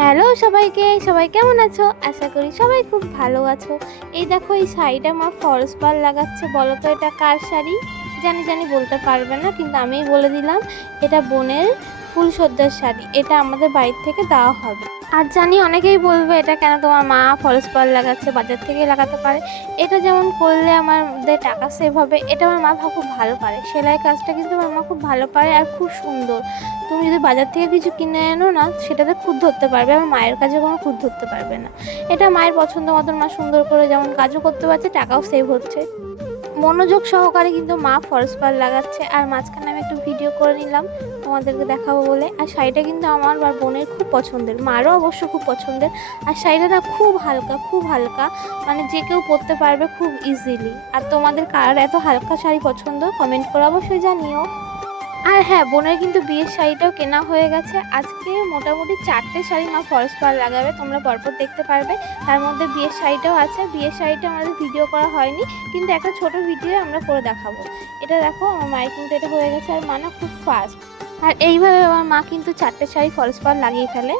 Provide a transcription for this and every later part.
Hello সবাইকে, সবাই কেমন আছো? আশা করি সবাই খুব ভালো আছো। এই দেখো এই শাড়িটা মা ফলস পাড় লাগাচ্ছে। বলো তো এটা কার শাড়ি? জানি বলতে পারবে না, কিন্তু আমিই বলে দিলাম এটা বোনের ফুলসজ্জার শাড়ি। এটা আমাদের বাড়ির থেকে দেওয়া হবে। আর জানি অনেকেই বলবে এটা কেন তোমার মা ফলস পাড় লাগাচ্ছে, বাজার থেকে লাগাতে পারে। এটা যেমন করলে আমাদের টাকা সেভ হবে, এটা আমার মা খুব ভালো পারে। সেলাই কাজটা কিন্তু আমার মা খুব ভালো পারে আর খুব সুন্দর। তুমি যদি বাজার থেকে কিছু কিনে এনো না, সেটাতে খুঁত ধরতে পারবে, আমার মায়ের কাজে কোনো খুঁত ধরতে পারবে না। এটা মায়ের পছন্দ মতন মা সুন্দর করে যেমন কাজও করতে পারছে, টাকাও সেভ হচ্ছে। মনোযোগ সহকারে কিন্তু মা ফলস পাড় লাগাচ্ছে। আর মাঝখানে আমি একটু ভিডিও করে নিলাম তোমাদেরকে দেখাবো বলে। আর শাড়িটা কিন্তু আমার আর বোনের খুব পছন্দের, মারও অবশ্য খুব পছন্দের। আর শাড়িটা না খুব হালকা, মানে যে কেউ পরতে পারবে খুব ইজিলি। আর তোমাদের কার এত হালকা শাড়ি পছন্দ কমেন্ট করে অবশ্যই জানিও। আর হ্যাঁ, বোনের কিন্তু বিয়ের শাড়িটাও কেনা হয়ে গেছে। আজকে মোটামুটি 4টে শাড়ি মা ফলস পাড় লাগাবে, তোমরা পরপর দেখতে পারবে। তার মধ্যে বিয়ের শাড়িটাও আছে। বিয়ের শাড়িটা আমাদের ভিডিও করা হয়নি, কিন্তু একটা ছোট ভিডিও আমরা করে দেখাবো। এটা দেখো আমার মায়ের কিন্তু এটা হয়ে গেছে। আর মা না খুব ফাস্ট। আর এইভাবে আমার মা কিন্তু 4টে শাড়ি ফলস পাড় লাগিয়ে ফেলে।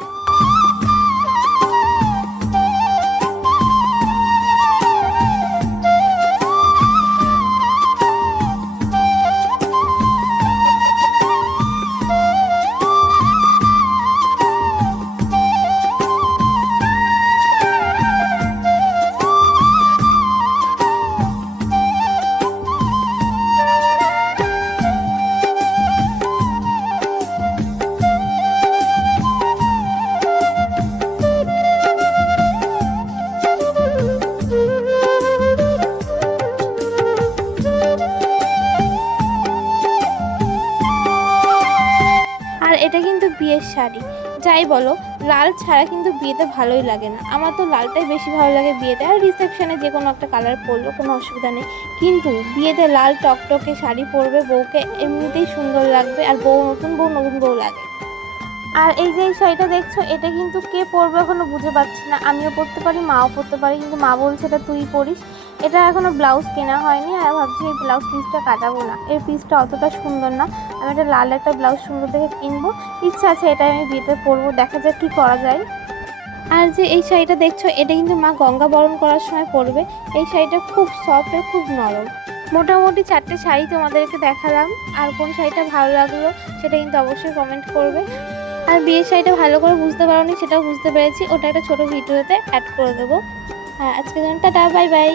আর এটা কিন্তু বিয়ের শাড়ি। যাই বলো, লাল ছাড়া কিন্তু বিয়েতে ভালোই লাগে না। আমার তো লালটাই বেশি ভালো লাগে বিয়েতে। আর রিসেপশনে যে কোনো একটা কালার পরলেও কোনো অসুবিধা নেই, কিন্তু বিয়েতে লাল টকটকে শাড়ি পরবে বউকে এমনিতেই সুন্দর লাগবে। আর নতুন বউ লাগে। আর এই যে এই শাড়িটা দেখছো, এটা কিন্তু কে পরবে এখনো বুঝে পাচ্ছি না। আমিও পরতে পারি, মাও পরতে পারি, কিন্তু মা বলছে এটা তুই পরিস। এটা এখনো ব্লাউজ কেনা হয়নি। আর ভাবছি এই ব্লাউজ পিসটা কাটাবো না, এর পিসটা অতটা সুন্দর না। আমি একটা লাল একটা ব্লাউজ সুন্দর দেখে কিনবো। ইচ্ছা আছে এটা আমি বিয়েতে পরবো, দেখা যাক কি করা যায়। আর যে এই শাড়িটা দেখছো, এটা কিন্তু মা গঙ্গা বরণ করার সময় পরবে। এই শাড়িটা খুব সফট আর খুব নরম। মোটামুটি 4টে শাড়ি তোমাদেরকে দেখালাম। আর কোন শাড়িটা ভালো লাগলো সেটা কিন্তু অবশ্যই কমেন্ট করবে। আর বিয়ের শাড়িটা ভালো করে বুঝতে পারোনি সেটাও বুঝতে পেরেছি, ওটা একটা ছোটো ভিডিওতে অ্যাড করে দেবো। হ্যাঁ, আজকের জন্য টাটা, বাই বাই।